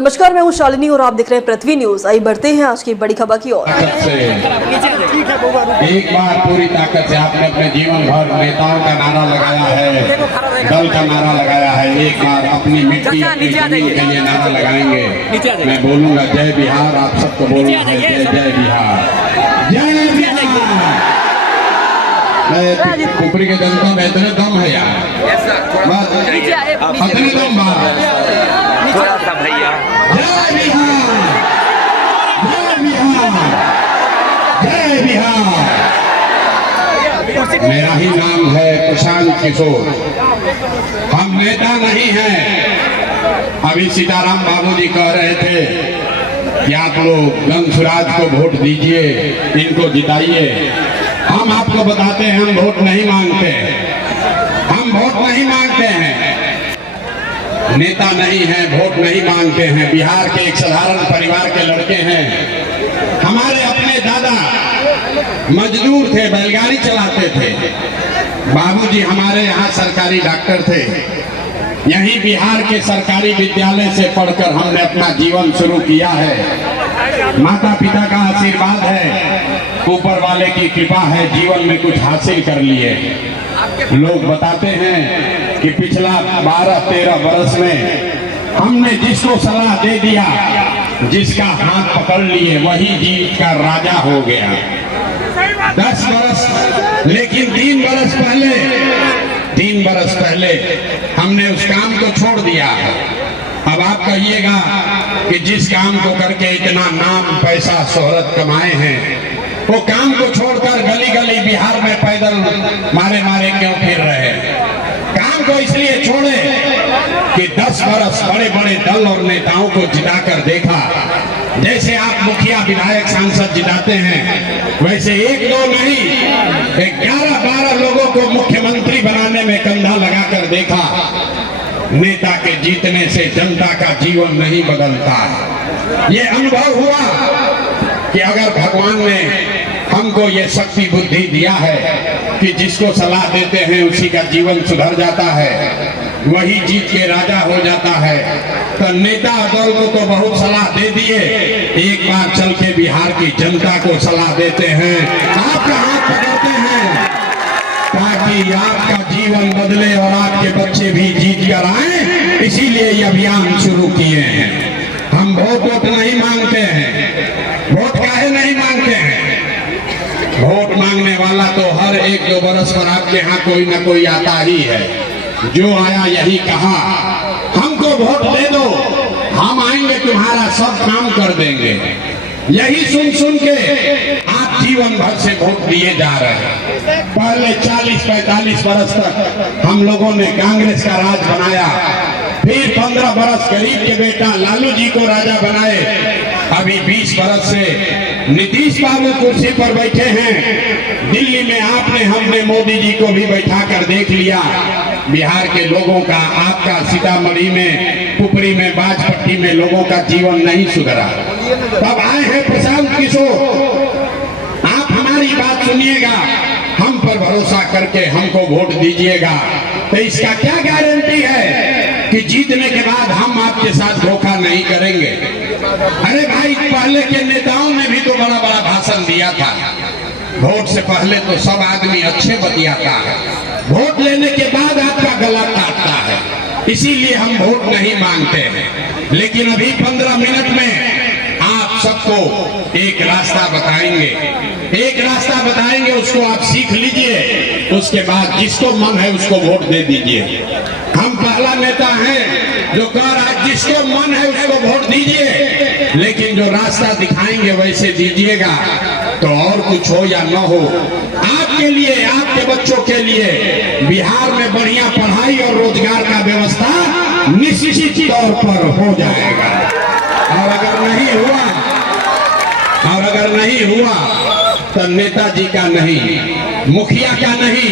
नमस्कार, मैं हूं शालिनी और आप देख रहे हैं पृथ्वी न्यूज। आइए बढ़ते हैं आज की बड़ी खबर की ओर। एक बार पूरी ताकत से आपने अपने जीवन भर नेताओं का नारा लगाया है, दल का नारा लगाया है। एक बार अपनी मिट्टी अपनी जमीन के लिए नारा लगाएंगे। मैं बोलूंगा जय बिहार, आप सबको बोलना है जय जय बिहार, जय बिहार। ऊपरी के जनता में इतने दम है यार, इतने दम बात। थोड़ा सा भैया जय बिहार, जय बिहार, जय बिहार। मेरा ही नाम है प्रशांत किशोर। हम नेता नहीं हैं। अभी सीताराम बाबूजी कह रहे थे कि आप लोग गंगसुराज को वोट दीजिए, इनको जिताइए। हम आपको बताते हैं हम वोट नहीं मांगते, हम वोट नहीं मांगते हैं, नेता नहीं हैं, वोट नहीं मांगते हैं। बिहार के एक साधारण परिवार के लड़के हैं। हमारे अपने दादा मजदूर थे, बैलगाड़ी चलाते थे। बाबूजी हमारे यहाँ सरकारी डॉक्टर थे। यही बिहार के सरकारी विद्यालय से पढ़कर हमने अपना जीवन शुरू किया है। माता पिता का आशीर्वाद है, ऊपर वाले की कृपा है, जीवन में कुछ हासिल कर लिए। लोग बताते हैं कि पिछला 12-13 बरस में हमने जिसको सलाह दे दिया, जिसका हाथ पकड़ लिए, वही जीत का राजा हो गया। 10 बरस, लेकिन 3 बरस पहले हमने उस काम को छोड़ दिया। अब आप कहिएगा कि जिस काम को करके इतना नाम पैसा शोहरत कमाए हैं, वो काम को छोड़कर गली गली बिहार में पैदल मारे मारे क्यों फिर रहे? काम को इसलिए छोड़े कि 10 बरस बड़े बड़े दल और नेताओं को जिताकर देखा। जैसे आप मुखिया विधायक सांसद जिताते हैं, वैसे 1-2 नहीं 11-12 लोगों को मुख्यमंत्री बनाने में कंधा लगाकर देखा। नेता के जीतने से जनता का जीवन नहीं बदलता। ये अनुभव हुआ कि अगर भगवान ने हमको ये शक्ति बुद्धि दिया है कि जिसको सलाह देते हैं उसी का जीवन सुधर जाता है, वही जीत के राजा हो जाता है, तो नेता दल को तो बहुत सलाह दे दिए। एक बार चल के बिहार की जनता को सलाह देते हैं, आपका हाथ पकड़ते हैं, ताकि आपका जीवन बदले और आपके बच्चे भी जीत कर आए। इसीलिए ये अभियान शुरू किए हैं। हम वोट नहीं मांगते हैं। वोट काहे नहीं मांगते हैं? वोट मांगने वाला तो हर 1-2 बरस पर आपके यहाँ कोई ना कोई आता ही है। जो आया यही कहा, हमको वोट दे दो, हम आएंगे तुम्हारा सब काम कर देंगे। यही सुन सुन के आप जीवन भर से वोट दिए जा रहे हैं। पहले 40-45 बरस तक हम लोगों ने कांग्रेस का राज बनाया, फिर 15 बरस गरीब के बेटा लालू जी को राजा बनाए। अभी 20 बरस से नीतीश बाबू कुर्सी पर बैठे हैं। दिल्ली में आपने हमने मोदी जी को भी बैठा कर देख लिया। बिहार के लोगों का, आपका सीतामढ़ी में, पुपरी में, बाजपट्टी में लोगों का जीवन नहीं सुधरा। तब आए हैं प्रशांत किशोर। आप हमारी बात सुनिएगा, हम पर भरोसा करके हमको वोट दीजिएगा। तो इसका क्या गारंटी है कि जीतने के बाद हम आपके साथ धोखा नहीं करेंगे? अरे भाई, पहले के नेताओं ने भी तो बड़ा बड़ा भाषण दिया था। वोट से पहले तो सब आदमी अच्छे बतियाता है, वोट लेने के बाद आपका गला काटता है। इसीलिए हम वोट नहीं मांगते हैं। लेकिन अभी 15 मिनट में आप सबको एक रास्ता बताएंगे, उसको आप सीख लीजिए। उसके बाद जिसको मन है उसको वोट दे दीजिए। हम पहला नेता हैं जो कह रहा है जिसको मन है उसको वोट दीजिए, लेकिन जो रास्ता दिखाएंगे वैसे दीजिएगा। तो और कुछ हो या न हो, आपके लिए, आपके बच्चों के लिए बिहार में बढ़िया पढ़ाई और रोजगार का व्यवस्था निश्चित तौर पर हो जाएगा। और अगर नहीं हुआ तो नेताजी का नहीं, मुखिया का नहीं,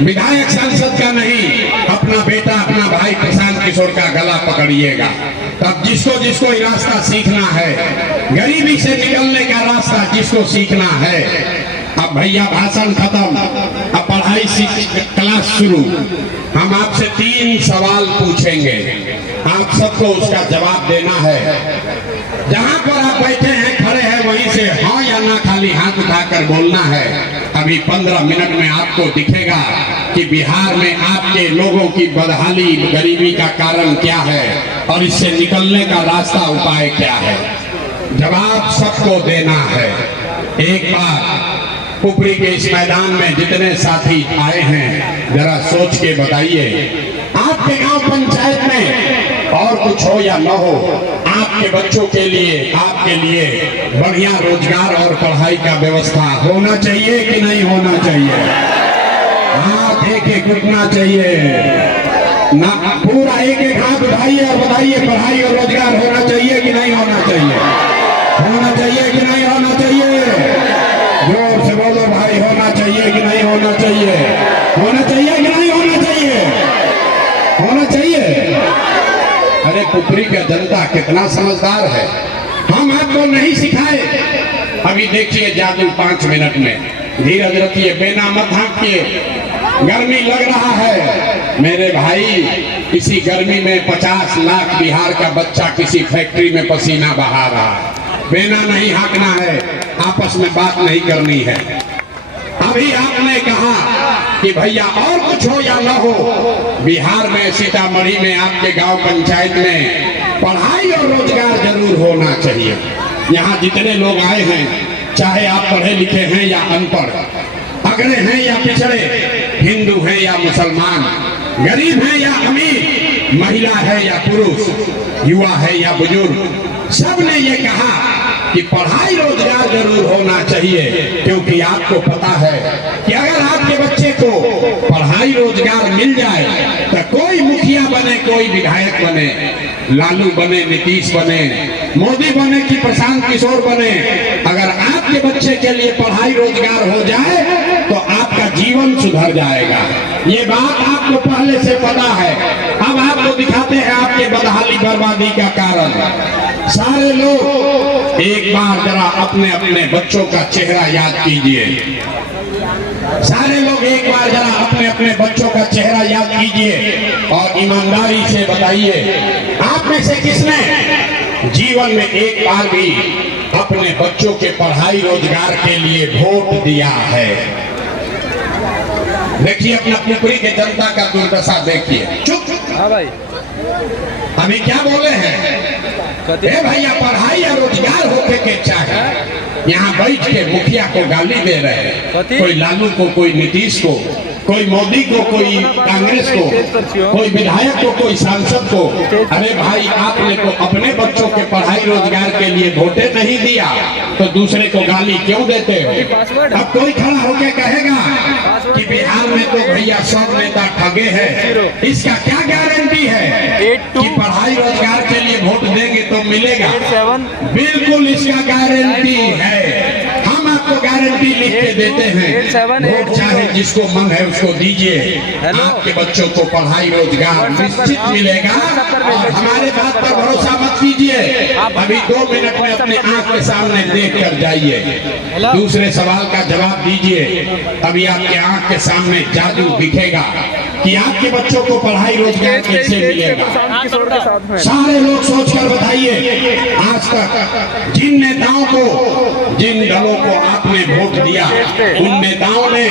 विधायक सांसद का नहीं, अपना बेटा, अपना भाई प्रशांत किशोर का गला पकड़िएगा। तब जिसको जिसको रास्ता सीखना है, गरीबी से निकलने का रास्ता जिसको सीखना है, अब भैया भाषण खत्म, अब पढ़ाई क्लास शुरू। हम आपसे 3 सवाल पूछेंगे, आप सबको उसका जवाब देना है। जहां पर आप बैठे हैं, खड़े हैं, वहीं से हाँ या ना खाली हाथ उठाकर बोलना है। अभी 15 मिनट में आपको दिखेगा कि बिहार में आपके लोगों की बदहाली, गरीबी का कारण क्या है और इससे निकलने का रास्ता, उपाय क्या है। जवाब सबको देना है। एक बार पुपरी के इस मैदान में जितने साथी आए हैं, जरा सोच के बताइए, आपके गांव पंचायत में और कुछ हो या न हो, आपके बच्चों के लिए, आपके लिए बढ़िया रोजगार और पढ़ाई का व्यवस्था होना चाहिए कि नहीं होना चाहिए? हाथ एक उठना चाहिए ना, पूरा एक हाथ उठाइए और बताइए, पढ़ाई और रोजगार होना चाहिए कि नहीं होना चाहिए? होना चाहिए कि नहीं होना चाहिए? जोर से बोलो भाई, होना चाहिए कि नहीं होना चाहिए? होना चाहिए कि नहीं होना चाहिए? होना चाहिए। अरे पुपरी का जनता कितना समझदार है, हम आपको नहीं सिखाए। अभी देखिए जादू 5 मिनट में, धीरज रखिए, बेना मत हाँकिए, गर्मी लग रहा है मेरे भाई। इसी गर्मी में 50 लाख बिहार का बच्चा किसी फैक्ट्री में पसीना बहा रहा है। बेना नहीं हाँकना है, आपस में बात नहीं करनी है। अभी आपने कहा कि भैया और कुछ हो या न हो, बिहार में, सीतामढ़ी में, आपके गांव पंचायत में पढ़ाई और रोजगार जरूर होना चाहिए। यहाँ जितने लोग आए हैं, चाहे आप पढ़े लिखे हैं या अनपढ़, अगड़े हैं या पिछड़े, हिंदू हैं या मुसलमान, गरीब हैं या अमीर, महिला है या पुरुष, युवा है या बुजुर्ग, सबने ये कहा कि पढ़ाई रोजगार जरूर होना चाहिए। क्योंकि आपको पता है कि अगर आपके बच्चे को पढ़ाई रोजगार मिल जाए तो कोई मुखिया बने, कोई विधायक बने, लालू बने, नीतीश बने, मोदी बने कि प्रशांत किशोर बने, अगर आपके बच्चे के लिए पढ़ाई रोजगार हो जाए तो आपका जीवन सुधर जाएगा। ये बात आपको पहले से पता है। अब आपको दिखाते हैं आपके बदहाली बर्बादी का कारण। सारे लोग एक बार जरा अपने अपने बच्चों का चेहरा याद कीजिए। सारे लोग एक बार जरा अपने अपने बच्चों का चेहरा याद कीजिए और ईमानदारी से बताइए, आप में से किसने जीवन में एक बार भी अपने बच्चों के पढ़ाई रोजगार के लिए वोट दिया है? देखिए अपना पुपरी के जनता का दुर्दशा देखिए। चुप। हाँ भाई, अभी क्या बोले हैं? ए भैया, पढ़ाई या रोजगार होके के चाहे। यहाँ बैठ के मुखिया को गाली दे रहे हैं, कोई लालू को, कोई नीतीश को, कोई मोदी को, कोई कांग्रेस को, कोई विधायक को, कोई सांसद को। अरे भाई, आपने तो अपने बच्चों के पढ़ाई रोजगार के लिए वोटे नहीं दिया तो दूसरे को गाली क्यों देते हो? अब कोई खड़ा होकर कहेगा कि बिहार में तो भैया सब नेता ठगे हैं, इसका क्या गारंटी है कि पढ़ाई रोजगार के लिए वोट देंगे तो मिलेगा? बिल्कुल इसका गारंटी है। हम आपको गारंटी लिख के देते हैं, वोट चाहे जिसको मन है उसको दीजिए, आपके बच्चों को पढ़ाई रोजगार निश्चित मिलेगा। और हमारे बात पर भरोसा मत कीजिए, अभी 2 मिनट में अपने आंख के सामने देख कर जाइए। दूसरे सवाल का जवाब दीजिए, अभी आपके आंख के सामने जादू दिखेगा कि आपके बच्चों को पढ़ाई रोजगार कैसे मिलेगा। सारे लोग सोचकर बताइए, आज तक जिन नेताओं को, जिन दलों को आपने वोट दिया, उन नेताओं ने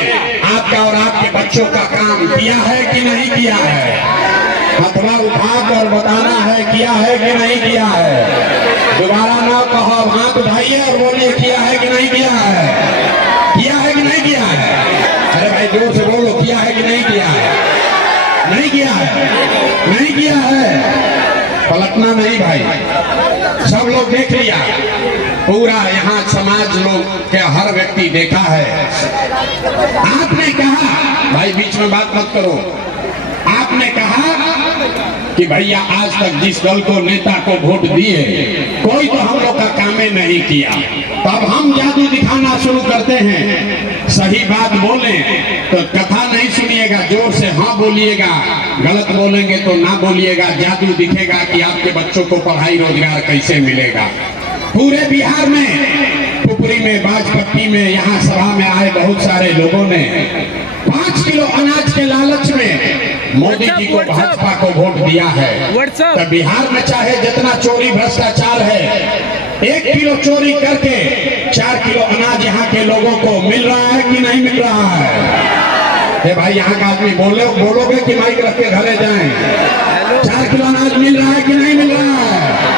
आपका और आपके बच्चों का काम किया है कि नहीं किया है? हथवा उठाकर बताना है, किया है कि नहीं किया है? दोबारा ना कहो, हाथ उठाइए और बोलिए, किया है कि नहीं किया है? किया है कि नहीं किया है? अरे भाई जोर से बोलो, किया है कि नहीं किया है? नहीं किया है, नहीं किया है। पलटना नहीं भाई, सब लोग देख लिया, पूरा यहाँ समाज लोग के हर व्यक्ति देखा है। आपने कहा, भाई बीच में बात मत करो, आपने कहा कि भैया आज तक जिस दल को, नेता को वोट दिए, कोई तो हम लोग का कामे नहीं किया। तब हम जादू दिखाना शुरू करते हैं। सही बात बोले तो कथा नहीं सुनिएगा, जोर से हाँ बोलिएगा, गलत बोलेंगे तो ना बोलिएगा। जादू दिखेगा कि आपके बच्चों को पढ़ाई रोजगार कैसे मिलेगा। पूरे बिहार में शिवपुरी में, बाजपट्टी में, यहाँ सभा में आए बहुत सारे लोगों ने 5 किलो अनाज के लालच में मोदी जी को, भाजपा को वोट दिया है। तो बिहार में चाहे जितना चोरी भ्रष्टाचार है, 1 किलो चोरी करके 4 किलो अनाज यहाँ के लोगों को मिल रहा है कि नहीं मिल रहा है? भाई यहाँ का आदमी बोलोगे कि माइक रख के घरे जाएं? 4 किलो अनाज मिल रहा है कि नहीं मिल रहा है?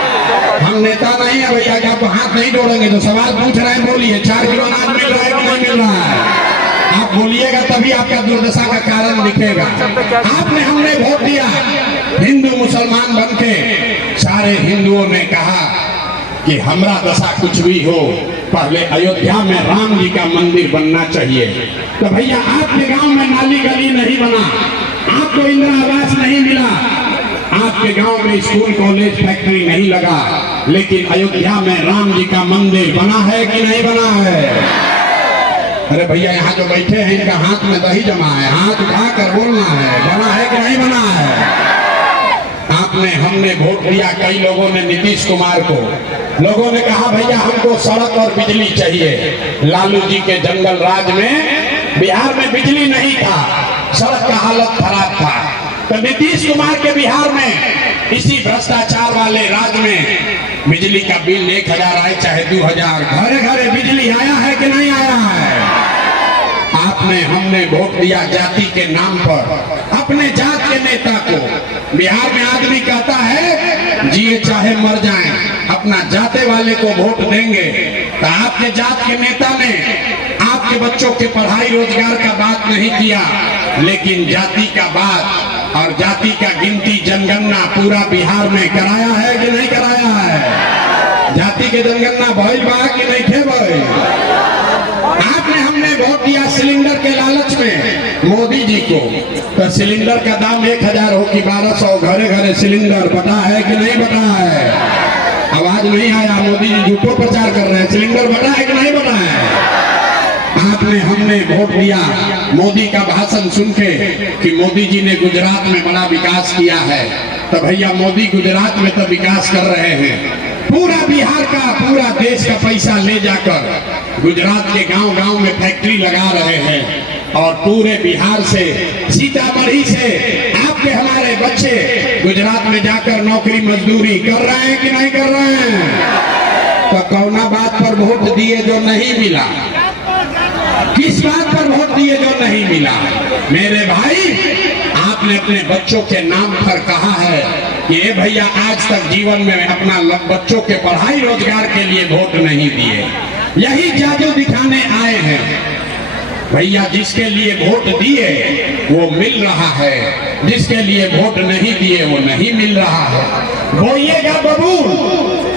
हम नेता नहीं है भैया कि आप हाथ नहीं जोड़ेंगे, तो सवाल पूछ रहे हैं, बोलिए 4 किलो अनाज मिल रहा है कि नहीं मिल रहा है? आप बोलिएगा तभी आपका दुर्दशा का कारण दिखेगा। आपने, हमने वोट दिया, हिंदू मुसलमान बनके सारे हिंदुओं ने कहा कि हमारा दशा कुछ भी हो, पहले अयोध्या में राम जी का मंदिर बनना चाहिए। तो भैया आपके गांव में नाली गली नहीं बना, आपको इंदिरा आवास नहीं मिला, आपके गांव में स्कूल कॉलेज फैक्ट्री नहीं लगा, लेकिन अयोध्या में राम जी का मंदिर बना है कि नहीं बना है? अरे भैया यहाँ जो बैठे हैं इनका हाथ में दही जमा है, हाथ उठाकर बोलना है, बना है कि नहीं बना है? आपने, हमने वोट दिया, कई लोगों ने नीतीश कुमार को, लोगों ने कहा भैया हमको सड़क और बिजली चाहिए। लालू जी के जंगल राज में बिहार में बिजली नहीं था, सड़क का हालत खराब था। तो नीतीश कुमार के बिहार में इसी भ्रष्टाचार वाले राज में बिजली का बिल 1000 आए चाहे 2000, घरे घरे बिजली आया है कि नहीं आया है? आपने, हमने वोट दिया जाति के नाम पर, अपने जात के नेता को। बिहार में आदमी कहता है जिए चाहे मर जाएं, अपना जाते वाले को वोट देंगे। तो आपके जात के नेता ने आपके बच्चों के पढ़ाई रोजगार का बात नहीं किया, लेकिन जाति का बात और जाति का गिनती जनगणना पूरा बिहार में कराया है कि नहीं कराया है? जाति के जनगणना भइल बा कि नहीं थे भइल? आपने, हमने वोट दिया सिलेंडर के लालच में मोदी जी को। तो सिलेंडर का दाम 1000 हो कि 1200, घरे घरे सिलेंडर बटा है कि नहीं बटा है? आवाज नहीं आया, मोदी जी झूठो प्रचार कर रहे हैं, सिलेंडर बटा है कि नहीं बटा है? आपने, हमने वोट दिया मोदी का भाषण सुन के कि मोदी जी ने गुजरात में बड़ा विकास किया है। तो भैया मोदी गुजरात में तो विकास कर रहे हैं, पूरा बिहार का, पूरा देश का पैसा ले जाकर गुजरात के गांव-गांव में फैक्ट्री लगा रहे हैं। और पूरे बिहार से, सीतामढ़ी से आपके हमारे बच्चे गुजरात में जाकर नौकरी मजदूरी कर रहे हैं कि नहीं कर रहे हैं? तो कौना बात पर वोट दिए जो नहीं मिला? किस बात पर वोट दिए जो नहीं मिला? मेरे भाई, आपने अपने बच्चों के नाम पर कहा है कि ये भैया आज तक जीवन में अपना बच्चों के पढ़ाई रोजगार के लिए वोट नहीं दिए, यही जादू दिखाने आए हैं। भैया जिसके लिए वोट दिए वो मिल रहा है, जिसके लिए वोट नहीं दिए वो नहीं मिल रहा है। बोइएगा बबूल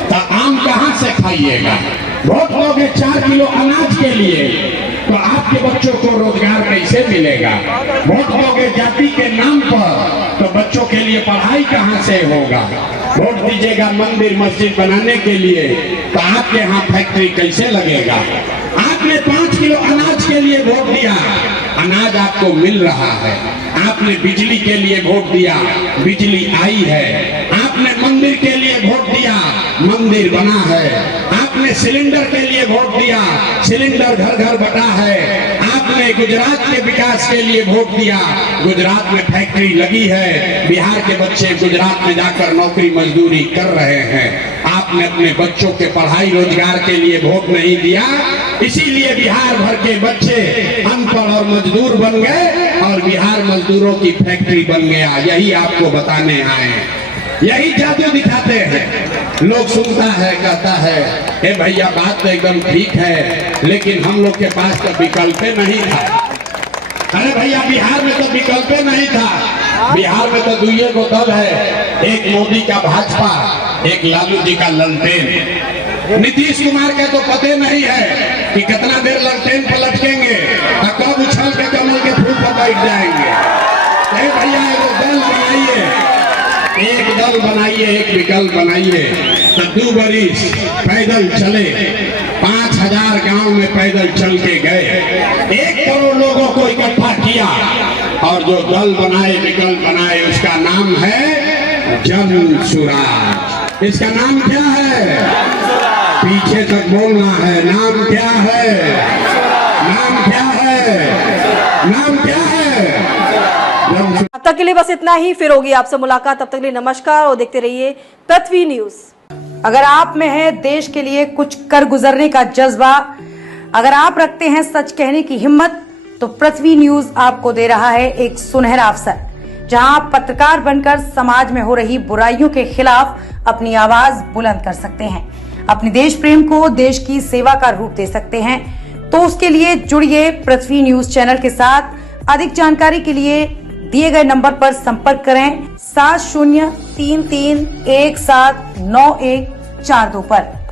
तो आम कहाँ से खाइएगा? वोट दोगे 4 किलो अनाज के लिए तो आपके बच्चों को रोजगार कैसे मिलेगा? वोट दोगे जाति के नाम पर तो बच्चों के लिए पढ़ाई कहाँ से होगा? वोट दीजिएगा मंदिर मस्जिद बनाने के लिए तो आपके यहाँ फैक्ट्री कैसे लगेगा? आपने 5 किलो अनाज के लिए वोट दिया, अनाज आपको मिल रहा है। आपने बिजली के लिए वोट दिया, बिजली आई है। आपने मंदिर के लिए वोट दिया, मंदिर बना है। आपने सिलेंडर के लिए वोट दिया, सिलेंडर घर घर बटा है। आपने गुजरात के विकास के लिए वोट दिया, गुजरात में फैक्ट्री लगी है, बिहार के बच्चे गुजरात में जाकर नौकरी मजदूरी कर रहे हैं। आपने अपने बच्चों के पढ़ाई रोजगार के लिए वोट नहीं दिया, इसीलिए बिहार भर के बच्चे अनपढ़ और मजदूर बन गए और बिहार मजदूरों की फैक्ट्री बन गया। यही आपको बताने आए हैं, यही जादू दिखाते हैं। लोग सुनता है, कहता है ए भैया बात तो एकदम ठीक है, लेकिन हम लोग के पास तो विकल्प नहीं था। अरे भैया बिहार में तो विकल्प नहीं था, बिहार में तो दुइये को दल है, एक मोदी का भाजपा, एक लालू जी का ललटेन। नीतीश कुमार का तो पते नहीं है कि कितना देर ललटेन पर लटकेंगे और कब उछल के कमल के फूल पर बैठ जाएंगे। भैया एक दल बनाइए, एक दल बनाइए, एक विकल्प बनाइए। तो 2 बरिस पैदल चले, 5000 गांव में पैदल चल के गए, 1 करोड़ लोगों को इकट्ठा किया और जो दल बनाए, विकल्प बनाए, उसका नाम है जन सुराज। इसका नाम क्या है? पीछे तक बोलना है। नाम क्या है? नाम क्या है? नाम क्या है? अब तक के लिए बस इतना ही, फिर होगी आपसे मुलाकात। तब तक के लिए नमस्कार और देखते रहिए पृथ्वी न्यूज। अगर आप में है देश के लिए कुछ कर गुजरने का जज्बा, अगर आप रखते हैं सच कहने की हिम्मत, तो पृथ्वी न्यूज आपको दे रहा है एक सुनहरा अवसर, जहां आप पत्रकार बनकर समाज में हो रही बुराइयों के खिलाफ अपनी आवाज बुलंद कर सकते हैं, अपने देश प्रेम को देश की सेवा का रूप दे सकते हैं। तो उसके लिए जुड़िए पृथ्वी न्यूज चैनल के साथ। अधिक जानकारी के लिए दिए गए नंबर पर संपर्क करें 7033179142 पर।